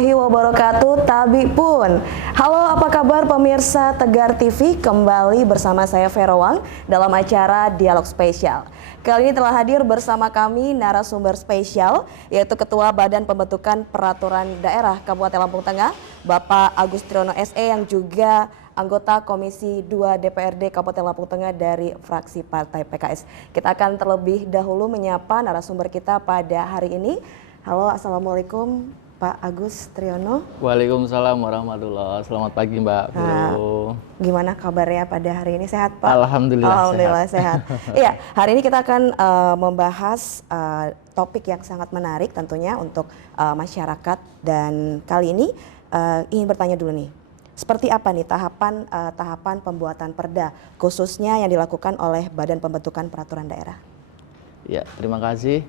warahmatullahi wabarakatuh. Tabi pun. Halo, apa kabar pemirsa Tegar TV? Kembali bersama saya Verawang dalam acara Dialog Spesial. Kali ini telah hadir bersama kami narasumber spesial, yaitu Ketua Badan Pembentukan Peraturan Daerah Kabupaten Lampung Tengah, Bapak Agus Triyono SE, yang juga anggota Komisi 2 DPRD Kabupaten Lampung Tengah dari fraksi Partai PKS. Kita akan terlebih dahulu menyapa narasumber kita pada hari ini. Halo, Assalamualaikum Pak Agus Triyono. Waalaikumsalam warahmatullahi wabarakatuh. Selamat pagi Mbak Viro. Gimana kabarnya pada hari ini, sehat Pak? Alhamdulillah sehat. Iya, hari ini kita akan membahas topik yang sangat menarik tentunya untuk masyarakat. Dan kali ini ingin bertanya dulu nih, seperti apa nih tahapan pembuatan perda khususnya yang dilakukan oleh Badan Pembentukan Peraturan Daerah? Ya, terima kasih.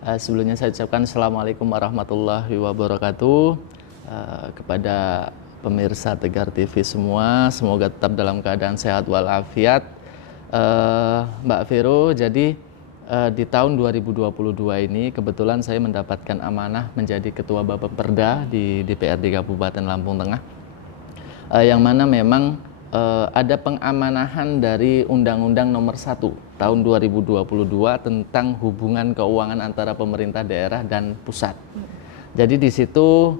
Sebelumnya saya ucapkan Assalamualaikum warahmatullahi wabarakatuh kepada pemirsa Tegar TV semua. Semoga tetap dalam keadaan sehat walafiat. Mbak Vero, jadi di tahun 2022 ini kebetulan saya mendapatkan amanah menjadi Ketua Bapemperda di DPRD Kabupaten Lampung Tengah. Yang mana memang ada pengamanahan dari Undang-Undang Nomor 1 tahun 2022 tentang hubungan keuangan antara pemerintah daerah dan pusat. Jadi di situ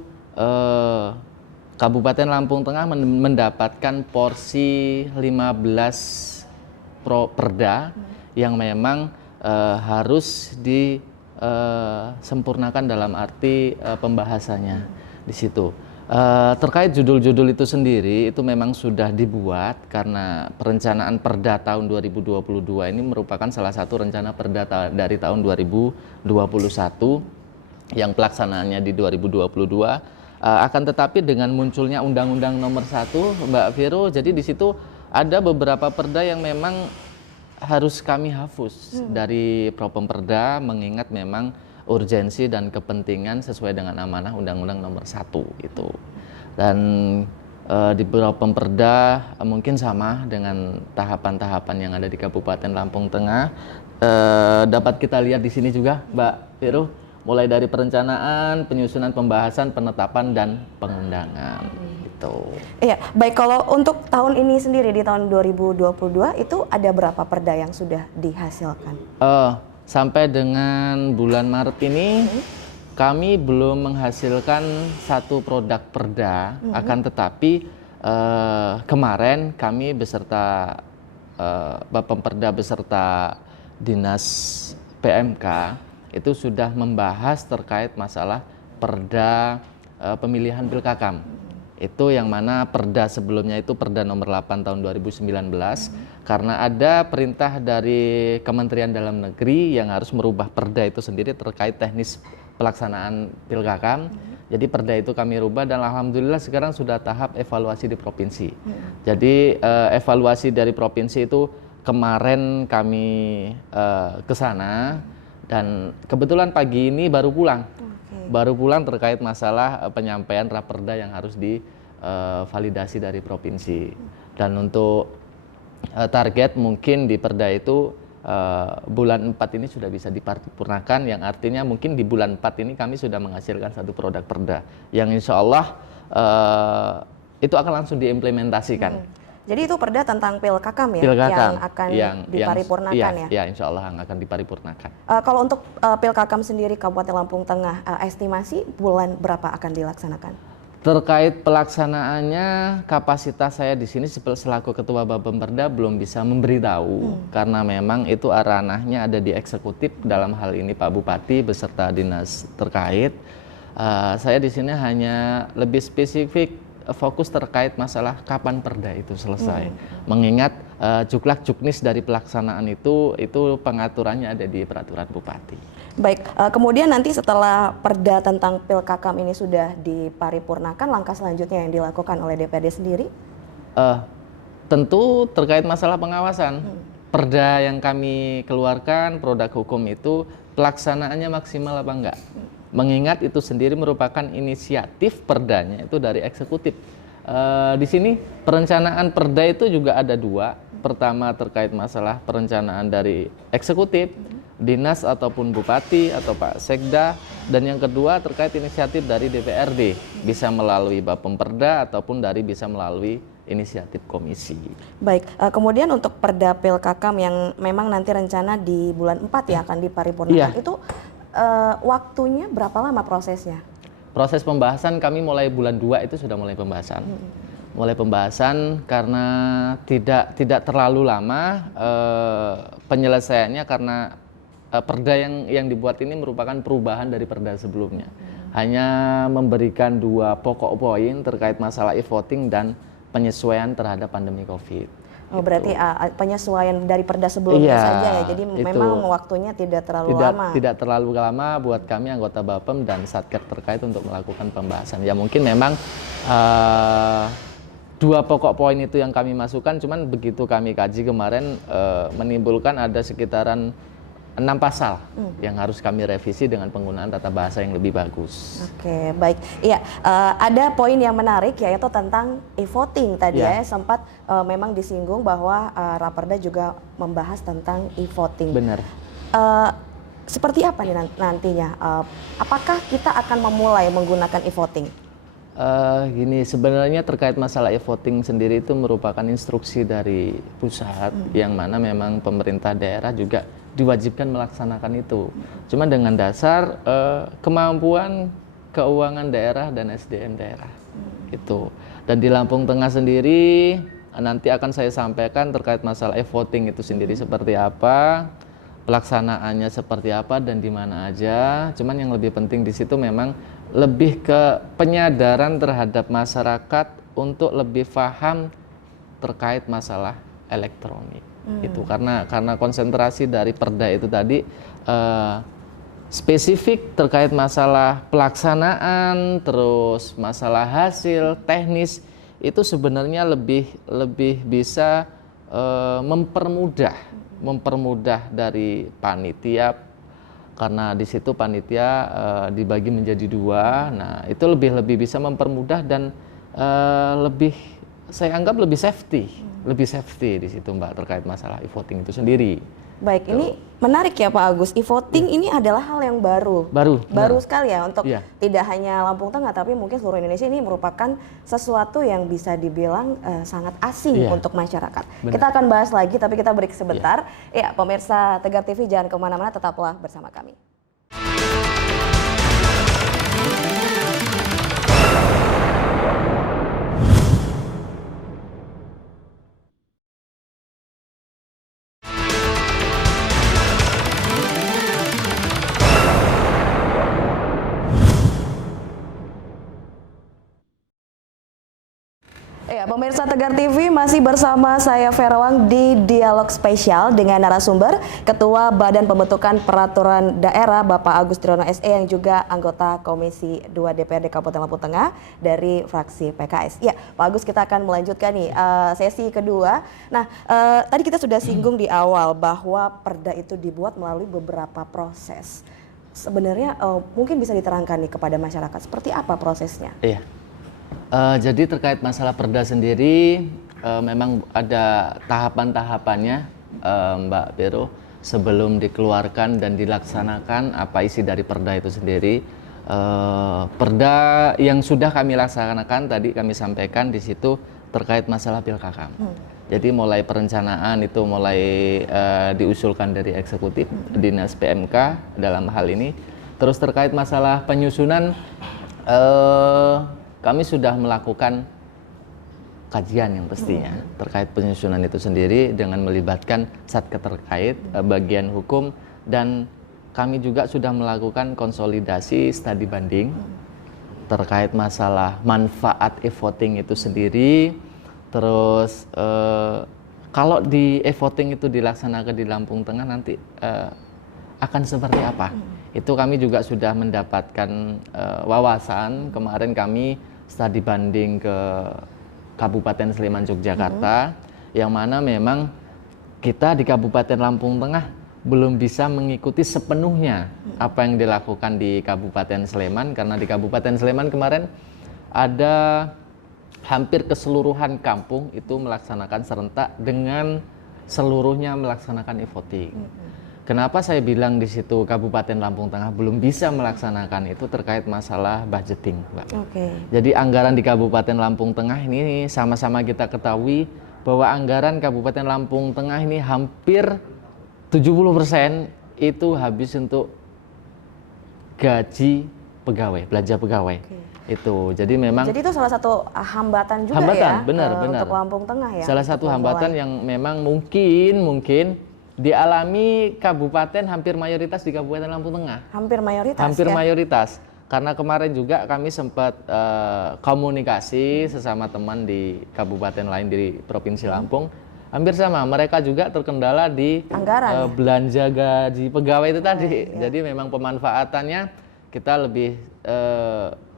Kabupaten Lampung Tengah mendapatkan porsi 15 perda yang memang harus disempurnakan dalam arti pembahasannya di situ. Terkait judul-judul itu sendiri itu memang sudah dibuat karena perencanaan perda tahun 2022 ini merupakan salah satu rencana perda dari tahun 2021 yang pelaksanaannya di 2022. Akan tetapi dengan munculnya Undang-Undang Nomor 1, Mbak Viro, jadi di situ ada beberapa perda yang memang harus kami hapus dari Propemperda mengingat memang urgensi dan kepentingan sesuai dengan amanah Undang-Undang Nomor 1 itu. Dan di Propemperda mungkin sama dengan tahapan-tahapan yang ada di Kabupaten Lampung Tengah. Dapat kita lihat di sini juga, Mbak Viro, mulai dari perencanaan, penyusunan, pembahasan, penetapan, dan pengundangan. Gitu. Iya, baik, kalau untuk tahun ini sendiri di tahun 2022 itu ada berapa perda yang sudah dihasilkan? Sampai dengan bulan Maret ini kami belum menghasilkan satu produk perda, akan tetapi kemarin kami beserta Bapemperda beserta Dinas PMK itu sudah membahas terkait masalah perda pemilihan Pilkakam. Itu yang mana perda sebelumnya itu Perda Nomor 8 tahun 2019 karena ada perintah dari Kementerian Dalam Negeri yang harus merubah perda itu sendiri terkait teknis pelaksanaan Pilkakam. Jadi perda itu kami rubah dan alhamdulillah sekarang sudah tahap evaluasi di provinsi. Jadi evaluasi dari provinsi itu kemarin kami ke sana dan kebetulan pagi ini baru pulang. Baru pulang terkait masalah penyampaian raperda yang harus divalidasi dari provinsi. Dan untuk target mungkin di perda itu bulan 4 ini sudah bisa diparipurnakan, yang artinya mungkin di bulan 4 ini kami sudah menghasilkan satu produk perda yang insya Allah itu akan langsung diimplementasikan. Jadi itu perda tentang Pilkakam ya, Pilkakam, yang akan diparipurnakan ya? Iya, insya Allah akan diparipurnakan. Kalau untuk Pilkakam sendiri Kabupaten Lampung Tengah, estimasi bulan berapa akan dilaksanakan? Terkait pelaksanaannya, kapasitas saya di sini selaku Ketua Bapemperda belum bisa memberitahu karena memang itu ranahnya ada di eksekutif, dalam hal ini Pak Bupati beserta dinas terkait. Saya di sini hanya lebih spesifik fokus terkait masalah kapan perda itu selesai. Mengingat juklak-juknis dari pelaksanaan itu pengaturannya ada di peraturan bupati. Baik, kemudian nanti setelah perda tentang Pilkakam ini sudah diparipurnakan, langkah selanjutnya yang dilakukan oleh DPRD sendiri? Tentu terkait masalah pengawasan. Perda yang kami keluarkan, produk hukum itu pelaksanaannya maksimal apa enggak? Mengingat itu sendiri merupakan inisiatif perdanya itu dari eksekutif. Di sini perencanaan perda itu juga ada dua. Pertama terkait masalah perencanaan dari eksekutif, dinas ataupun bupati atau Pak Sekda, dan yang kedua terkait inisiatif dari DPRD, bisa melalui Bapemperda ataupun bisa melalui inisiatif komisi. Baik, kemudian untuk Perda Pilkakam yang memang nanti rencana di bulan 4 ya akan diparipurnakan, itu waktunya berapa lama prosesnya? Proses pembahasan kami mulai bulan 2 itu sudah mulai pembahasan. Mulai pembahasan karena tidak terlalu lama penyelesaiannya, karena perda yang dibuat ini merupakan perubahan dari perda sebelumnya. Hanya memberikan 2 pokok poin terkait masalah e-voting dan penyesuaian terhadap pandemi COVID. Oh, berarti penyesuaian dari perda sebelumnya saja ya. Jadi memang waktunya tidak terlalu lama. Tidak terlalu lama buat kami anggota Bapem dan Satker terkait untuk melakukan pembahasan. Ya mungkin memang 2 pokok poin itu yang kami masukkan, cuman begitu kami kaji kemarin menimbulkan ada sekitaran 6 pasal yang harus kami revisi dengan penggunaan tata bahasa yang lebih bagus. Oke, baik. Iya, ada poin yang menarik yaitu tentang e-voting tadi ya, sempat memang disinggung bahwa Raperda juga membahas tentang e-voting. Benar. Seperti apa nih nantinya? Apakah kita akan memulai menggunakan e-voting? Gini, sebenarnya terkait masalah e-voting sendiri itu merupakan instruksi dari pusat, yang mana memang pemerintah daerah juga diwajibkan melaksanakan itu. Cuma dengan dasar kemampuan keuangan daerah dan SDM daerah. Itu. Dan di Lampung Tengah sendiri nanti akan saya sampaikan terkait masalah e-voting itu sendiri seperti apa, pelaksanaannya seperti apa dan di mana aja. Cuman yang lebih penting di situ memang lebih ke penyadaran terhadap masyarakat untuk lebih paham terkait masalah elektronik. Itu karena konsentrasi dari perda itu tadi spesifik terkait masalah pelaksanaan, terus masalah hasil teknis itu sebenarnya lebih bisa mempermudah dari panitia, karena di situ panitia dibagi menjadi 2. Nah itu lebih bisa mempermudah dan saya anggap lebih safety di situ Mbak, terkait masalah e-voting itu sendiri. Baik, ini menarik ya Pak Agus. E-voting ini adalah hal yang baru sekali ya untuk tidak hanya Lampung Tengah tapi mungkin seluruh Indonesia. Ini merupakan sesuatu yang bisa dibilang sangat asing untuk masyarakat. Benar. Kita akan bahas lagi tapi kita break sebentar. Ya, pemirsa Tegar TV jangan kemana-mana, tetaplah bersama kami. Ya, pemirsa Tegar TV masih bersama saya Verawang di Dialog Spesial dengan narasumber Ketua Badan Pembentukan Peraturan Daerah Bapak Agus Triyono SE yang juga anggota Komisi 2 DPRD Kabupaten Lampung Tengah dari fraksi PKS. Ya, Pak Agus, kita akan melanjutkan nih sesi kedua. Nah, tadi kita sudah singgung di awal bahwa perda itu dibuat melalui beberapa proses. Sebenarnya mungkin bisa diterangkan nih kepada masyarakat seperti apa prosesnya? Iya. Jadi terkait masalah perda sendiri memang ada tahapan-tahapannya Mbak Vero, sebelum dikeluarkan dan dilaksanakan apa isi dari perda itu sendiri. Perda yang sudah kami laksanakan tadi kami sampaikan di situ terkait masalah Pilkakam. Jadi mulai perencanaan itu mulai diusulkan dari eksekutif dinas PMK dalam hal ini. Terus terkait masalah penyusunan kami sudah melakukan kajian yang pastinya terkait penyusunan itu sendiri dengan melibatkan satker terkait, bagian hukum, dan kami juga sudah melakukan konsolidasi studi banding terkait masalah manfaat e-voting itu sendiri. Terus kalau di e-voting itu dilaksanakan di Lampung Tengah nanti akan seperti apa? Itu kami juga sudah mendapatkan wawasan. Kemarin kami studi banding ke Kabupaten Sleman, Yogyakarta, yang mana memang kita di Kabupaten Lampung Tengah belum bisa mengikuti sepenuhnya apa yang dilakukan di Kabupaten Sleman, karena di Kabupaten Sleman kemarin ada hampir keseluruhan kampung itu melaksanakan serentak dengan seluruhnya melaksanakan e-voting. Kenapa saya bilang di situ Kabupaten Lampung Tengah belum bisa melaksanakan itu terkait masalah budgeting, Mbak. Jadi anggaran di Kabupaten Lampung Tengah ini sama-sama kita ketahui bahwa anggaran Kabupaten Lampung Tengah ini hampir 70% itu habis untuk gaji pegawai, belanja pegawai. Itu. Jadi memang itu salah satu hambatan juga benar. untuk Lampung Tengah ya. Salah satu hambatan yang memang mungkin dialami kabupaten hampir mayoritas di Kabupaten Lampung Tengah. Hampir mayoritas. Mayoritas. Karena kemarin juga kami sempat komunikasi sesama teman di kabupaten lain di Provinsi Lampung. Hampir sama, mereka juga terkendala di anggaran belanja gaji pegawai itu tadi. Jadi memang pemanfaatannya kita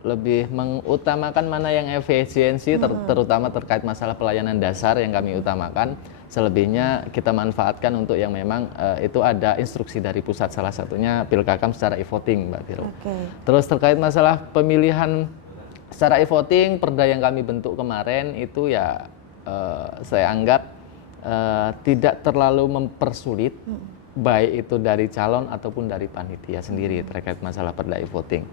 lebih mengutamakan mana yang efisiensi, terutama terkait masalah pelayanan dasar yang kami utamakan. Selebihnya kita manfaatkan untuk yang memang itu ada instruksi dari pusat, salah satunya Pilkakam secara e-voting, Mbak Viro. Terus terkait masalah pemilihan secara e-voting, perda yang kami bentuk kemarin itu ya saya anggap tidak terlalu mempersulit, baik itu dari calon ataupun dari panitia sendiri terkait masalah perda e-voting.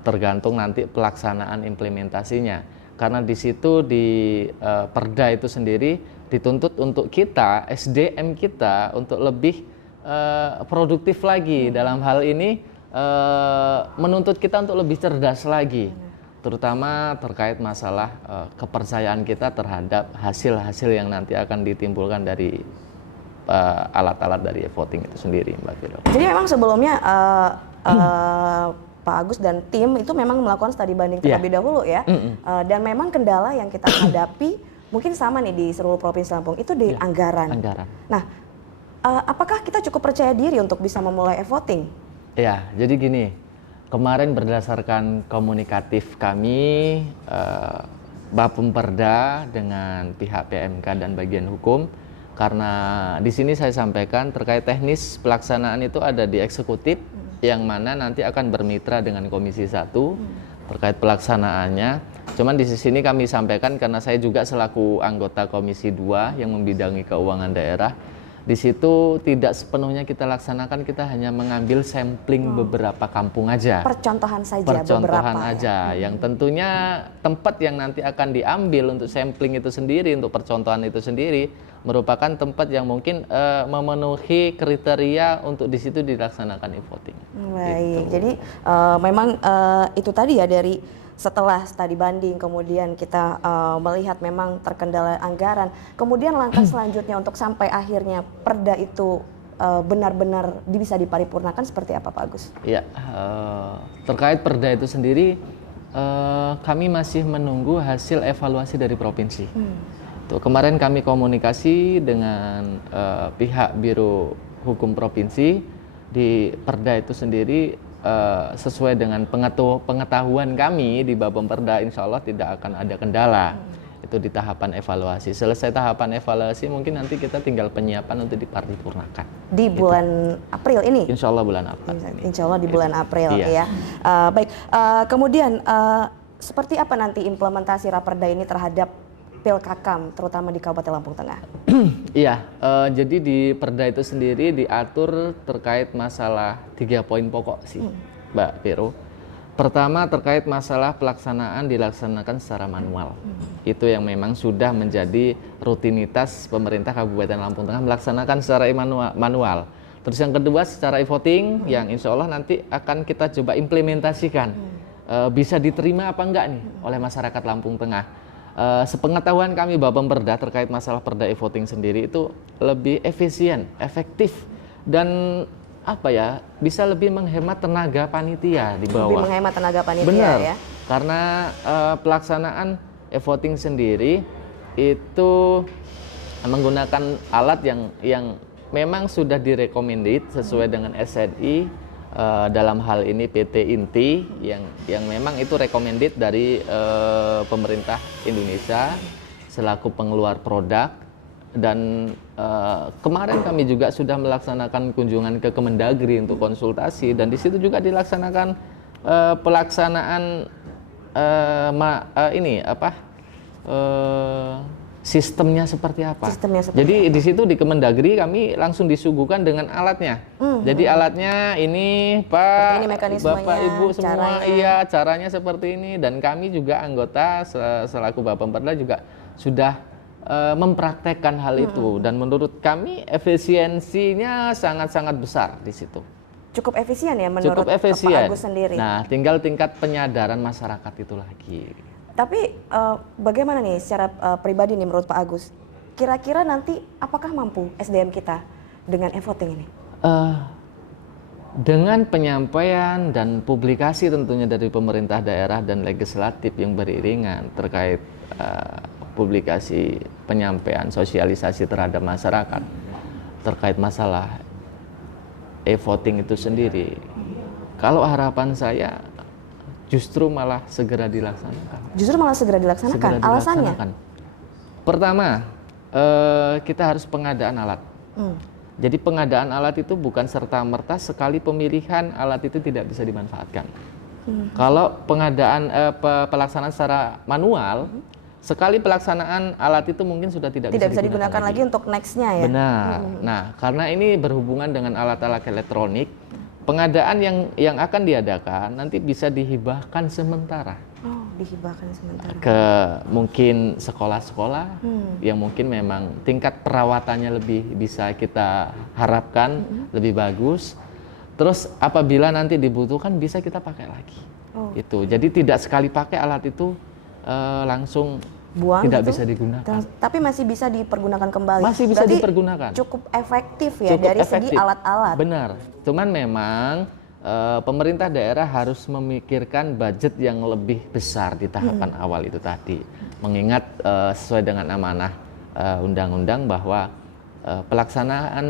Tergantung nanti pelaksanaan implementasinya, karena di situ di perda itu sendiri dituntut untuk kita, SDM kita untuk lebih produktif lagi. Dalam hal ini menuntut kita untuk lebih cerdas lagi, terutama terkait masalah kepercayaan kita terhadap hasil-hasil yang nanti akan ditimbulkan dari alat-alat dari voting itu sendiri, Mbak Viro. Jadi memang sebelumnya Pak Agus dan tim itu memang melakukan studi banding terlebih dahulu ya. Dan memang kendala yang kita hadapi mungkin sama nih di seluruh Provinsi Lampung itu di anggaran. Nah, apakah kita cukup percaya diri untuk bisa memulai e-voting? Ya, jadi gini, kemarin berdasarkan komunikatif kami Bapemperda dengan pihak PMK dan bagian hukum, karena di sini saya sampaikan terkait teknis pelaksanaan itu ada di eksekutif, yang mana nanti akan bermitra dengan Komisi 1 terkait pelaksanaannya. Cuman di sini kami sampaikan karena saya juga selaku anggota Komisi 2 yang membidangi keuangan daerah, di situ tidak sepenuhnya kita laksanakan, kita hanya mengambil sampling beberapa kampung aja. Percontohan saja, Percontohan aja, yang tentunya tempat yang nanti akan diambil untuk sampling itu sendiri, untuk percontohan itu sendiri, merupakan tempat yang mungkin memenuhi kriteria untuk di situ dilaksanakan e-voting. Baik, gitu. Jadi memang itu tadi ya, dari setelah studi banding kemudian kita melihat memang terkendala anggaran, kemudian langkah selanjutnya untuk sampai akhirnya perda itu benar-benar bisa diparipurnakan seperti apa, Pak Agus? Ya, terkait perda itu sendiri kami masih menunggu hasil evaluasi dari provinsi. Tuh, kemarin kami komunikasi dengan pihak Biro Hukum Provinsi. Di perda itu sendiri sesuai dengan pengetahuan kami di Bapemperda, insya Allah tidak akan ada kendala. Itu di tahapan evaluasi. Selesai tahapan evaluasi mungkin nanti kita tinggal penyiapan untuk diparipurnakan. Di bulan April ini? Insya Allah bulan April. Insya Allah di bulan April ya. Baik, kemudian seperti apa nanti implementasi raperda ini terhadap Pilkakam, terutama di Kabupaten Lampung Tengah? Iya, jadi di perda itu sendiri diatur terkait masalah 3 poin pokok sih, Mbak Vero. Pertama terkait masalah pelaksanaan dilaksanakan secara manual. Itu yang memang sudah menjadi rutinitas pemerintah Kabupaten Lampung Tengah melaksanakan secara manual. Terus yang kedua secara e-voting yang insya Allah nanti akan kita coba implementasikan. Bisa diterima apa enggak nih oleh masyarakat Lampung Tengah. Sepengetahuan kami Bapemperda terkait masalah perda e-voting sendiri itu lebih efisien, efektif, dan apa ya, bisa lebih menghemat tenaga panitia di bawah. Lebih menghemat tenaga panitia. Benar, ya. Karena pelaksanaan e-voting sendiri itu menggunakan alat yang memang sudah direkomendasi sesuai dengan SNI. Dalam hal ini PT Inti yang memang itu recommended dari pemerintah Indonesia selaku pengeluar produk, dan kemarin kami juga sudah melaksanakan kunjungan ke Kemendagri untuk konsultasi, dan di situ juga dilaksanakan pelaksanaan sistemnya seperti apa. Sistemnya seperti Jadi di situ di Kemendagri kami langsung disuguhkan dengan alatnya. Jadi alatnya ini Pak, ini mekanismenya, Bapak, Ibu semua, caranya. iya caranya seperti ini. Dan kami juga anggota selaku Bapemperda juga sudah mempraktekkan hal itu. Dan menurut kami efisiensinya sangat-sangat besar di situ. Cukup efisien ya menurut Cukup efisien. Pak Agus sendiri. Nah, tinggal tingkat penyadaran masyarakat itu lagi. Tapi bagaimana nih secara pribadi nih menurut Pak Agus? Kira-kira nanti apakah mampu SDM kita dengan e-voting ini? Dengan penyampaian dan publikasi tentunya dari pemerintah daerah dan legislatif yang beriringan terkait publikasi penyampaian sosialisasi terhadap masyarakat terkait masalah e-voting itu sendiri. Kalau harapan saya justru malah segera dilaksanakan. Justru malah segera dilaksanakan. Alasannya? Pertama, kita harus pengadaan alat. Jadi pengadaan alat itu bukan serta-merta sekali pemilihan alat itu tidak bisa dimanfaatkan. Kalau pengadaan pelaksanaan secara manual, sekali pelaksanaan alat itu mungkin sudah tidak bisa digunakan lagi untuk next-nya ya. Benar. Nah, karena ini berhubungan dengan alat-alat elektronik, pengadaan yang akan diadakan nanti bisa dihibahkan sementara. Oh, dihibahkan sementara. Ke mungkin sekolah-sekolah yang mungkin memang tingkat perawatannya lebih bisa kita harapkan lebih bagus. Terus apabila nanti dibutuhkan bisa kita pakai lagi. Itu. Jadi tidak sekali pakai alat itu langsung buang tidak gitu, bisa digunakan. Tapi masih bisa dipergunakan kembali. Masih bisa berarti dipergunakan. Cukup efektif ya Cukup dari efektif. segi alat-alat. Benar. Cuman memang pemerintah daerah harus memikirkan budget yang lebih besar di tahapan awal itu tadi. Mengingat sesuai dengan amanah undang-undang bahwa pelaksanaan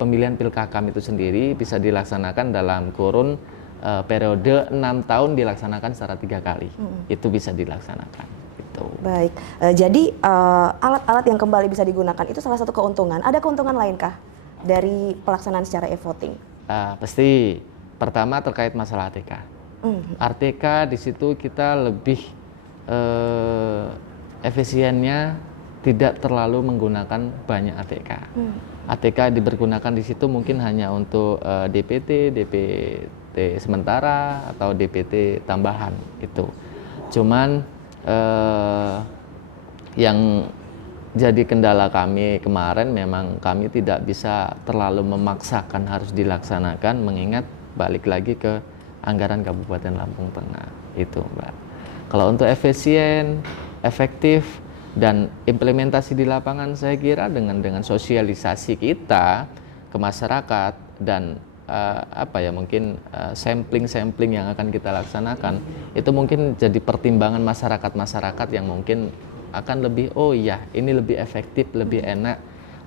pemilihan Pilkakam itu sendiri bisa dilaksanakan dalam kurun periode 6 tahun dilaksanakan secara 3 kali. Itu bisa dilaksanakan. Gitu. Baik, jadi alat-alat yang kembali bisa digunakan itu salah satu keuntungan. Ada keuntungan lainkah dari pelaksanaan secara e-voting? Pasti. Pertama terkait masalah ATK. ATK di situ kita lebih efisiennya tidak terlalu menggunakan banyak ATK. ATK dipergunakan di situ mungkin hanya untuk DPT, DPT sementara atau DPT tambahan itu. Cuman yang jadi kendala kami kemarin memang kami tidak bisa terlalu memaksakan harus dilaksanakan mengingat balik lagi ke anggaran Kabupaten Lampung Tengah itu, Mbak. Kalau untuk efisien, efektif dan implementasi di lapangan saya kira dengan sosialisasi kita ke masyarakat dan mungkin sampling yang akan kita laksanakan itu mungkin jadi pertimbangan masyarakat yang mungkin akan lebih ini lebih efektif, lebih enak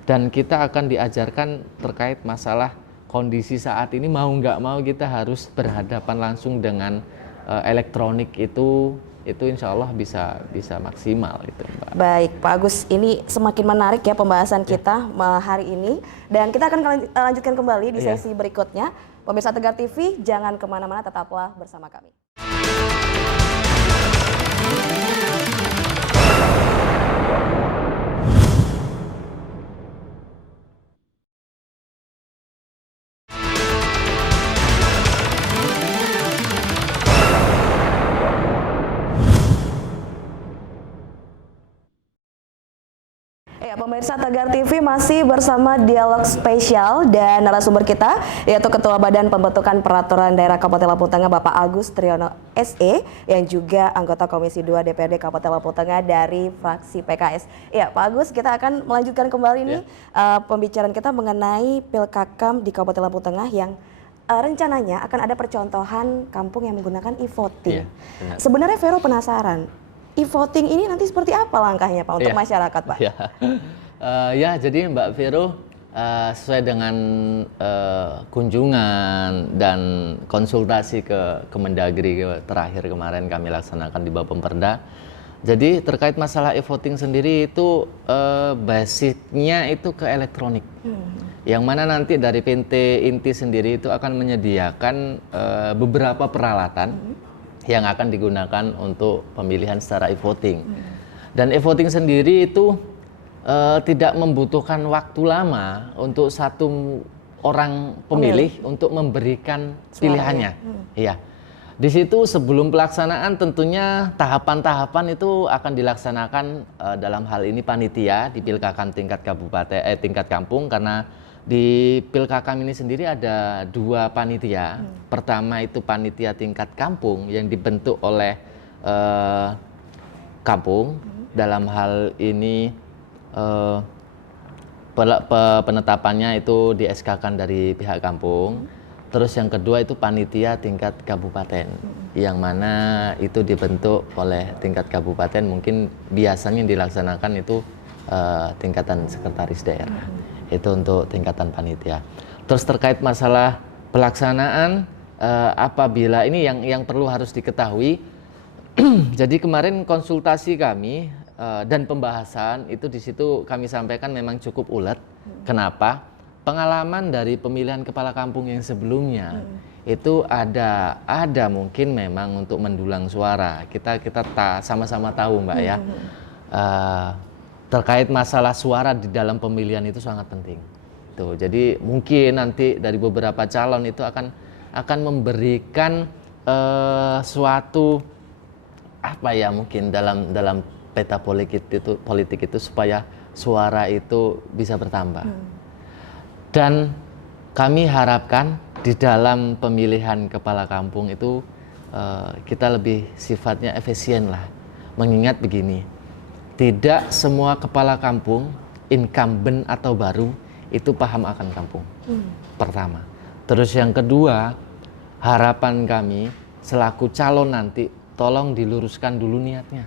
dan kita akan diajarkan terkait masalah kondisi saat ini mau nggak mau kita harus berhadapan langsung dengan elektronik itu insya Allah bisa maksimal itu, Mbak. Baik, Pak Agus, ini semakin menarik ya pembahasan kita hari ini dan kita akan lanjutkan kembali di sesi berikutnya. Pemirsa Tegar TV, jangan kemana-mana, tetaplah bersama kami. Ya, pemirsa Tegar TV masih bersama dialog spesial dan narasumber kita yaitu Ketua Badan Pembentukan Peraturan Daerah Kabupaten Lampung Tengah Bapak Agus Triyono SE yang juga anggota Komisi 2 DPRD Kabupaten Lampung Tengah dari fraksi PKS. Ya, Pak Agus, kita akan melanjutkan kembali nih pembicaraan kita mengenai Pilkakam di Kabupaten Lampung Tengah yang rencananya akan ada percontohan kampung yang menggunakan e-voting. Sebenarnya Vero penasaran, e-voting ini nanti seperti apa langkahnya Pak untuk masyarakat, Pak? Jadi Mbak Vero sesuai dengan kunjungan dan konsultasi ke Kemendagri terakhir kemarin kami laksanakan di Bapemperda. Jadi terkait masalah e-voting sendiri itu basicnya itu ke elektronik. Yang mana nanti dari PT Inti sendiri itu akan menyediakan beberapa peralatan yang akan digunakan untuk pemilihan secara e-voting. Dan e-voting sendiri itu tidak membutuhkan waktu lama untuk satu orang pemilih untuk memberikan pilihannya. Iya. Di situ sebelum pelaksanaan tentunya tahapan-tahapan itu akan dilaksanakan dalam hal ini panitia di Pilkakam tingkat kabupaten tingkat kampung, karena di Pilkakam ini sendiri ada 2 panitia. Pertama itu panitia tingkat kampung yang dibentuk oleh kampung. Dalam hal ini penetapannya itu di SK-kan dari pihak kampung. Terus yang kedua itu panitia tingkat kabupaten, yang mana itu dibentuk oleh tingkat kabupaten, mungkin biasanya yang dilaksanakan itu tingkatan sekretaris daerah. Itu untuk tingkatan panitia. Terus terkait masalah pelaksanaan, apabila ini yang perlu harus diketahui, jadi kemarin konsultasi kami dan pembahasan itu di situ kami sampaikan memang cukup ulet. Kenapa? Pengalaman dari pemilihan kepala kampung yang sebelumnya itu ada mungkin memang untuk mendulang suara. Kita sama-sama tahu, Mbak, ya. Terkait masalah suara di dalam pemilihan itu sangat penting. Tuh, jadi mungkin nanti dari beberapa calon itu akan memberikan suatu apa ya, mungkin dalam peta politik itu supaya suara itu bisa bertambah. Dan kami harapkan di dalam pemilihan kepala kampung itu kita lebih sifatnya efisien lah. Mengingat begini, tidak semua kepala kampung, incumbent atau baru, itu paham akan kampung. Pertama. Terus yang kedua, harapan kami selaku calon nanti, tolong diluruskan dulu niatnya.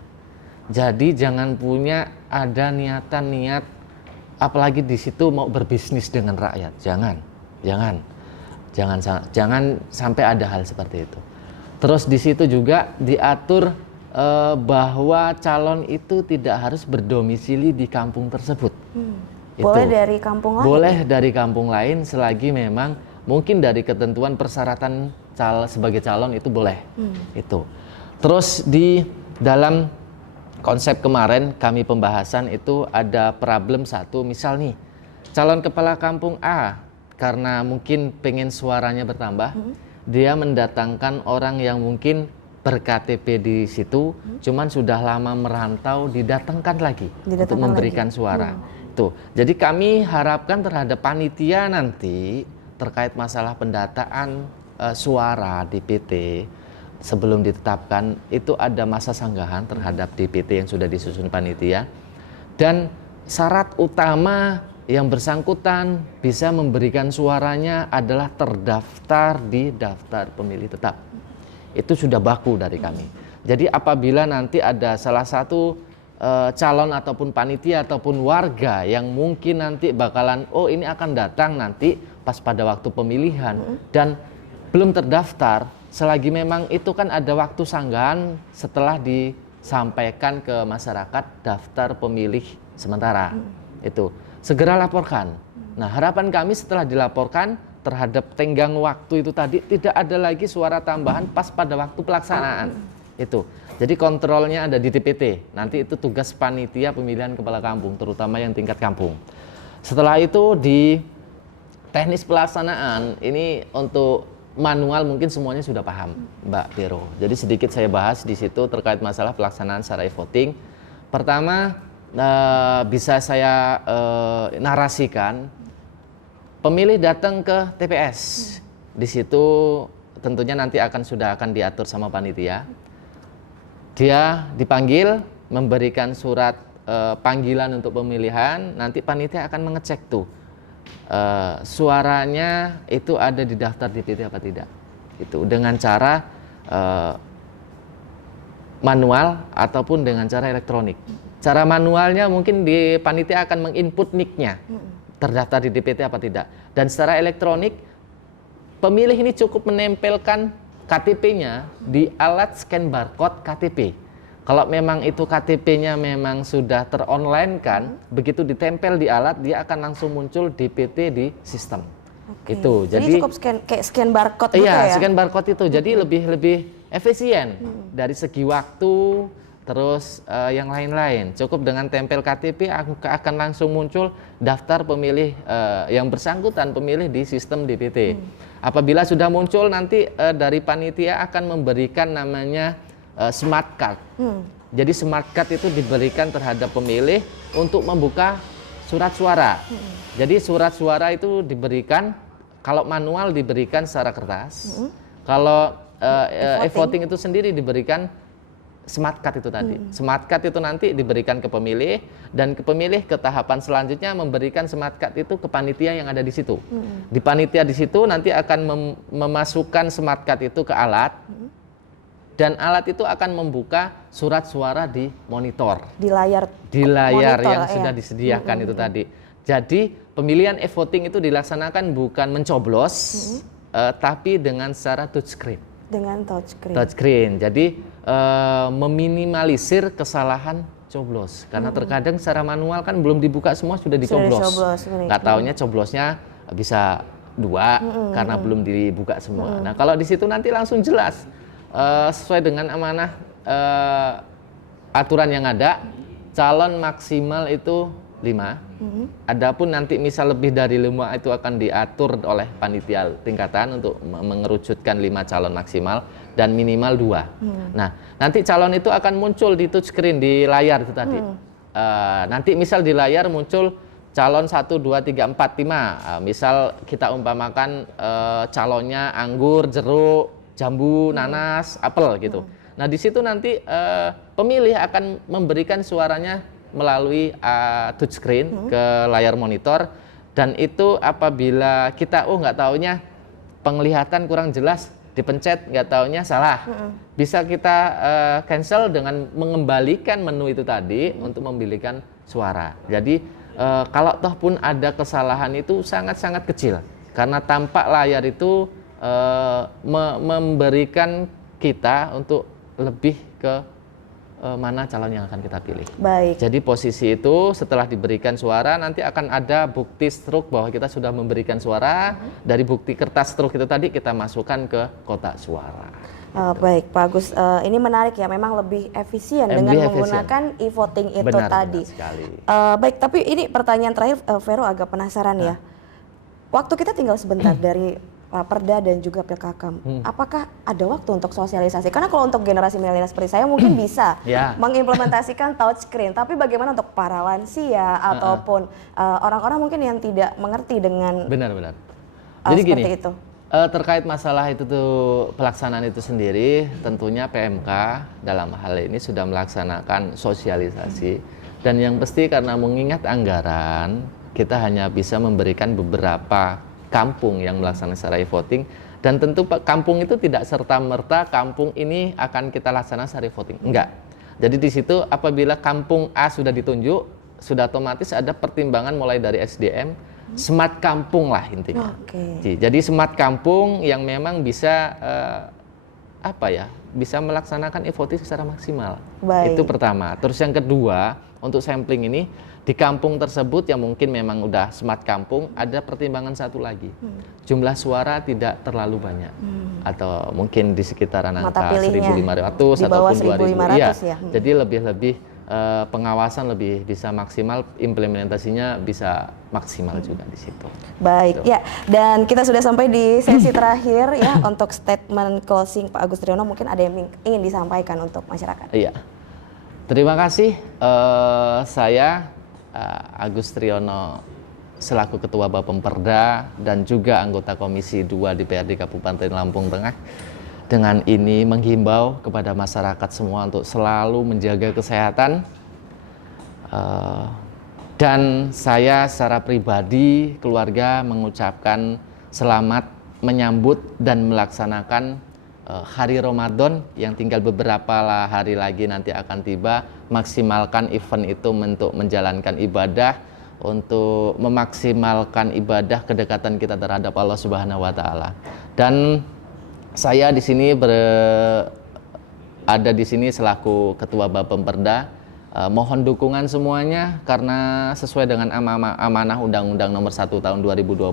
Jadi jangan punya ada niat, apalagi di situ mau berbisnis dengan rakyat. Jangan sampai ada hal seperti itu. Terus di situ juga diatur bahwa calon itu tidak harus berdomisili di kampung tersebut. Boleh dari kampung lain? Boleh dari kampung lain selagi memang mungkin dari ketentuan persyaratan sebagai calon itu boleh. Itu. Terus di dalam konsep kemarin kami pembahasan itu ada problem satu, misal nih calon kepala kampung A karena mungkin pengen suaranya bertambah, dia mendatangkan orang yang mungkin ber-KTP di situ, cuman sudah lama merantau, didatangkan lagi untuk memberikan suara. Tuh, jadi kami harapkan terhadap panitia nanti terkait masalah pendataan suara DPT sebelum ditetapkan itu ada masa sanggahan terhadap DPT yang sudah disusun panitia, dan syarat utama yang bersangkutan bisa memberikan suaranya adalah terdaftar di daftar pemilih tetap. Itu sudah baku dari kami. Jadi apabila nanti ada salah satu calon ataupun panitia ataupun warga yang mungkin nanti bakalan ini akan datang nanti pas pada waktu pemilihan dan belum terdaftar, selagi memang itu kan ada waktu sanggahan setelah disampaikan ke masyarakat daftar pemilih sementara. Itu segera laporkan. Nah, harapan kami setelah dilaporkan terhadap tenggang waktu itu tadi tidak ada lagi suara tambahan pas pada waktu pelaksanaan. Itu. Jadi kontrolnya ada di DPT. Nanti itu tugas panitia pemilihan kepala kampung, terutama yang tingkat kampung. Setelah itu di teknis pelaksanaan ini untuk manual mungkin semuanya sudah paham, Mbak Vero. Jadi sedikit saya bahas di situ terkait masalah pelaksanaan secara e-voting. Pertama, bisa saya narasikan, pemilih datang ke TPS. Di situ tentunya nanti sudah akan diatur sama panitia. Dia dipanggil, memberikan surat panggilan untuk pemilihan. Nanti panitia akan mengecek tuh suaranya itu ada di daftar DPT apa tidak. Itu dengan cara manual ataupun dengan cara elektronik. Cara manualnya mungkin di panitia akan menginput nick-nya, terdaftar di DPT apa tidak. Dan secara elektronik pemilih ini cukup menempelkan KTP-nya di alat scan barcode KTP. Kalau memang itu KTP-nya memang sudah teronline kan, begitu ditempel di alat dia akan langsung muncul DPT di sistem. Itu. Jadi cukup scan barcode gitu ya? Iya, scan barcode itu. Jadi lebih efisien dari segi waktu, terus yang lain-lain. Cukup dengan tempel KTP akan langsung muncul daftar pemilih yang bersangkutan pemilih di sistem DPT. Apabila sudah muncul nanti dari panitia akan memberikan namanya smart card. Jadi smart card itu diberikan terhadap pemilih untuk membuka surat suara. Jadi surat suara itu diberikan, kalau manual diberikan secara kertas, kalau e-voting itu sendiri diberikan smart card itu tadi. Smart card itu nanti diberikan ke pemilih, dan ke pemilih ke tahapan selanjutnya memberikan smart card itu ke panitia yang ada di situ. Di panitia di situ nanti akan memasukkan smart card itu ke alat, dan alat itu akan membuka surat suara di monitor. Di layar Monitor, yang ya. sudah disediakan itu tadi. Jadi pemilihan e-voting itu dilaksanakan bukan mencoblos, tapi dengan secara touchscreen. Dengan touchscreen. Touchscreen. Jadi meminimalisir kesalahan coblos, karena terkadang secara manual kan belum dibuka semua sudah dicoblos. Nggak taunya coblosnya bisa 2 karena belum dibuka semua. Nah kalau di situ nanti langsung jelas sesuai dengan amanah aturan yang ada, calon maksimal itu 5. Adapun nanti misal lebih dari 5 itu akan diatur oleh panitia tingkatan untuk mengerucutkan 5 calon maksimal dan minimal 2. Nah, nanti calon itu akan muncul di touchscreen di layar itu tadi. Nanti misal di layar muncul calon 1, 2, 3, 4, 5. Misal kita umpamakan calonnya anggur, jeruk, jambu, nanas, apel gitu. Nah, di situ nanti pemilih akan memberikan suaranya melalui touchscreen ke layar monitor, dan itu apabila kita nggak taunya penglihatan kurang jelas, dipencet nggak taunya salah, bisa kita cancel dengan mengembalikan menu itu tadi untuk memilihkan suara. Jadi kalau toh pun ada kesalahan itu sangat-sangat kecil, karena tampak layar itu memberikan kita untuk lebih ke mana calon yang akan kita pilih. Baik. Jadi posisi itu setelah diberikan suara nanti akan ada bukti struk bahwa kita sudah memberikan suara. Dari bukti kertas struk itu tadi kita masukkan ke kotak suara. Baik Pak Agus, ini menarik ya, memang lebih efisien dengan menggunakan e-voting itu benar, tadi. Benar sekali. Baik, tapi ini pertanyaan terakhir, Vero agak penasaran ya. Waktu kita tinggal sebentar dari Perda dan juga Pilkakam, apakah ada waktu untuk sosialisasi? Karena kalau untuk generasi milenial seperti saya mungkin bisa mengimplementasikan touchscreen, tapi bagaimana untuk para lansia ataupun orang-orang mungkin yang tidak mengerti dengan benar-benar. Jadi gini, itu. Terkait masalah itu tuh pelaksanaan itu sendiri, tentunya PMK dalam hal ini sudah melaksanakan sosialisasi, dan yang pasti karena mengingat anggaran, kita hanya bisa memberikan beberapa kampung yang melaksanakan secara e-voting, dan tentu kampung itu tidak serta-merta kampung ini akan kita laksanakan secara e-voting, enggak. Jadi di situ apabila kampung A sudah ditunjuk, sudah otomatis ada pertimbangan mulai dari SDM, smart kampung lah intinya. Jadi smart kampung yang memang bisa bisa melaksanakan e-voting secara maksimal. Itu pertama. Terus yang kedua, untuk sampling ini di kampung tersebut yang mungkin memang udah smart kampung, ada pertimbangan satu lagi, jumlah suara tidak terlalu banyak, atau mungkin di sekitaran angka 1.500 ataupun 2.000 ya. Jadi lebih pengawasan lebih bisa maksimal, implementasinya bisa maksimal juga di situ. Baik, ya. Dan kita sudah sampai di sesi terakhir ya untuk statement closing Pak Agus Triyono, mungkin ada yang ingin disampaikan untuk masyarakat. Iya. Terima kasih. Saya Agus Triyono selaku Ketua Bapemperda dan juga anggota Komisi 2 DPRD Kabupaten Lampung Tengah dengan ini menghimbau kepada masyarakat semua untuk selalu menjaga kesehatan, dan saya secara pribadi keluarga mengucapkan selamat menyambut dan melaksanakan hari Ramadan yang tinggal beberapa hari lagi nanti akan tiba. Maksimalkan event itu untuk menjalankan ibadah, untuk memaksimalkan ibadah kedekatan kita terhadap Allah Subhanahu wa taala. Dan saya di sini ada di sini selaku Ketua Bapemperda, mohon dukungan semuanya karena sesuai dengan amanah Undang-Undang Nomor 1 Tahun 2022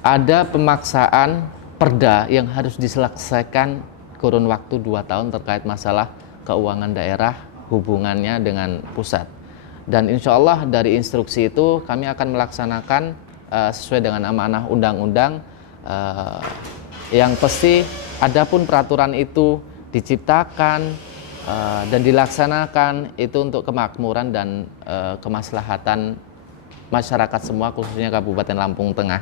ada pemaksaan perda yang harus diselesaikan kurun waktu 2 tahun terkait masalah keuangan daerah hubungannya dengan pusat. Dan insya Allah dari instruksi itu kami akan melaksanakan sesuai dengan amanah undang-undang, yang pasti adapun peraturan itu diciptakan dan dilaksanakan itu untuk kemakmuran dan kemaslahatan masyarakat semua, khususnya Kabupaten Lampung Tengah.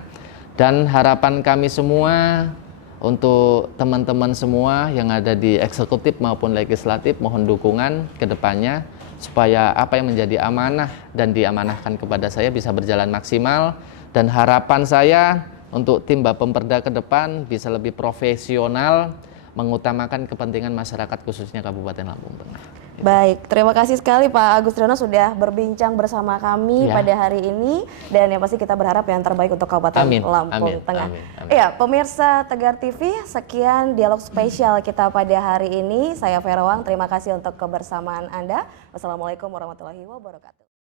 Dan harapan kami semua untuk teman-teman semua yang ada di eksekutif maupun legislatif, mohon dukungan ke depannya supaya apa yang menjadi amanah dan diamanahkan kepada saya bisa berjalan maksimal. Dan harapan saya untuk tim Bapemperda ke depan bisa lebih profesional, mengutamakan kepentingan masyarakat khususnya Kabupaten Lampung Tengah. Baik, terima kasih sekali Pak Agus Triyono sudah berbincang bersama kami pada hari ini, dan yang pasti kita berharap yang terbaik untuk Kabupaten Lampung Tengah. Iya, pemirsa Tegar TV, sekian dialog spesial kita pada hari ini. Saya Vera Wang, terima kasih untuk kebersamaan Anda. Wassalamualaikum warahmatullahi wabarakatuh.